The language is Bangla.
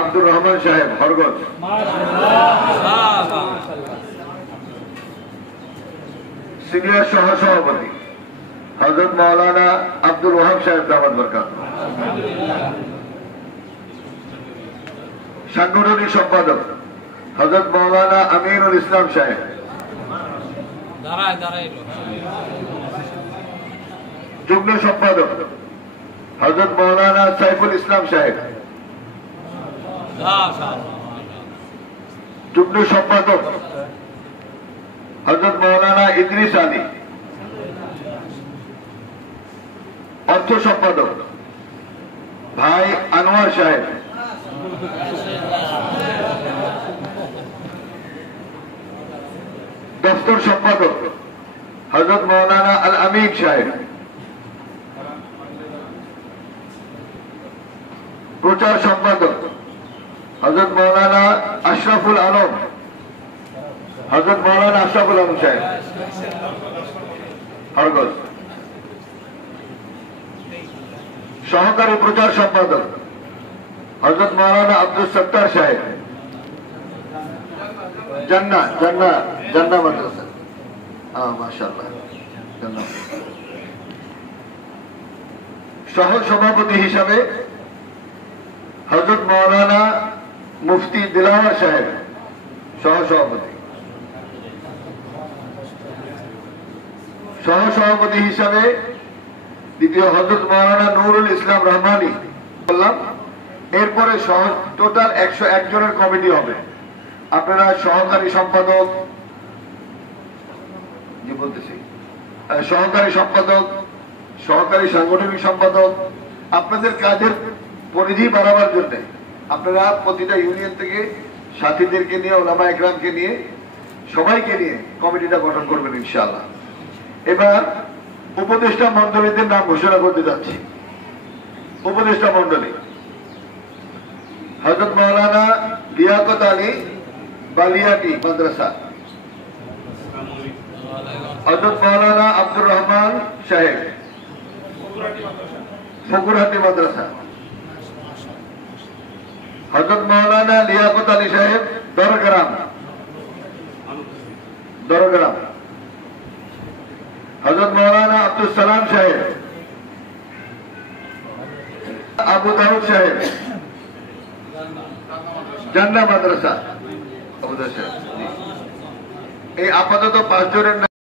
আব্দুর রহমান সাহেব হরগঞ্জ, সিনিয়র সহসভাপতি হযরত মাওলানা আব্দুল ওয়াহাব সাহেব দামাত বরকাত, সাংগঠনিক সম্পাদক হযরত মাওলানা আমিনুল ইসলাম সাহেব, যুগ্ম সম্পাদক হযরত মাওলানা সাইফুল ইসলাম সাহেব, যুগ্ম সম্পাদক হযরত মাওলানা ইদ্রিস আলী, অর্থ সম্পাদক ভাই আনোয়ার সাহেব, দফতর সম্পাদক হযরত মাওলানা আল আমিন সাহেব, প্রচার সম্পাদক হযরত মাওলানা আশরাফুল আলম, হযরত মাওলানা আশরাফুল আলম সাহেব হরগঞ্জ, সহকারী প্রচার সম্পাদক হযরত মাওলানা আব্দুল সত্তার সাহেব, জান্নাহ মাদ্রাসা, মাশাআল্লাহ জান্নাহ। সহ সভাপতি হিসাবে হযরত মাওলানা মুফতি দিলাওয়ার সাহেব সহসভাপতি, সহসভাপতি হিসাবে দ্বিতীয় হযরত মাওলানা নুরুল ইসলাম রহমানী বললাম। এরপরে টোটাল 101 জনের কমিটি হবে। আপনারা সহকারী সম্পাদক, সহকারী সম্পাদক, সহকারী সাংগঠনিক সম্পাদক, আপনাদের কাজের পরিধি বাড়াবার জন্য আপনারা প্রতিটা ইউনিয়ন থেকে সাথীদেরকে নিয়ে, ওলামা একরামকে নিয়ে, সবাইকে নিয়ে কমিটিটা গঠন করবেন ইনশাআল্লাহ। এবার উপদেষ্টা মন্ডলীদের নাম ঘোষণা করতে যাচ্ছি। উপদেষ্টা মন্ডলী হযরত মাওলানা লিয়াকত আলী বালিয়াটি মাদ্রাসা, হযরত মাওলানা আব্দুর রহমান সাহেব ফকুরহাটি মাদ্রাসা, হযরত মাওলানা লিয়াকত আলী সাহেব দরগ্রাম, হযরত মাওলানা আব্দুল সালাম সাহেব আবু দাউদ সাহেব জান্নাহ মাদ্রাসা, এই আপাতত 5 জনের